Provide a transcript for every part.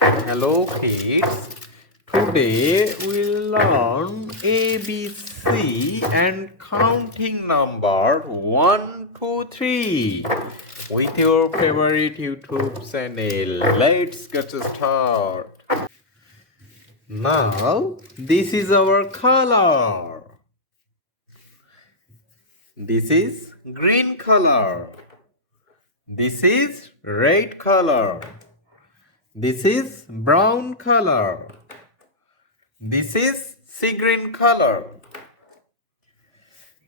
Hello kids, today we'll learn ABC and counting number 1, 2, 3 with your favorite YouTube channel. Let's get started. Now, this is our color. This is green color. This is red color. This is brown color. This is sea green color.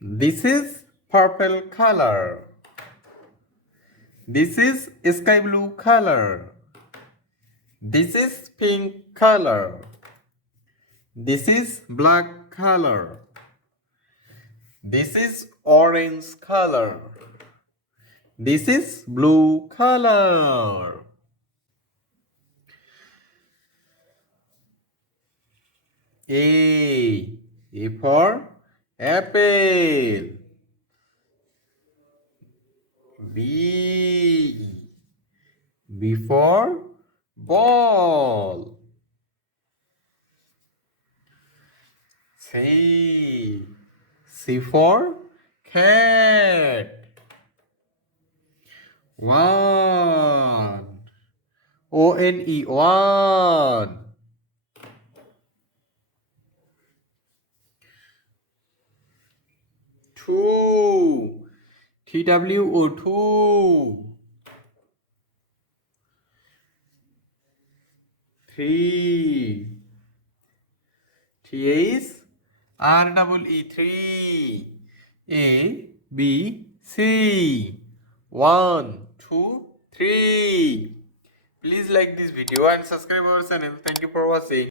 This is purple color. This is sky blue color. This is pink color. This is black color. This is orange color. This is blue color. A for apple. B for ball. C for cat. One. O-N-E, one. Two. T-W-O, two. Three. T-H R-E-E, three. A, B, C. 1, 2, 3. Please like this video and subscribe our channel. Thank you for watching.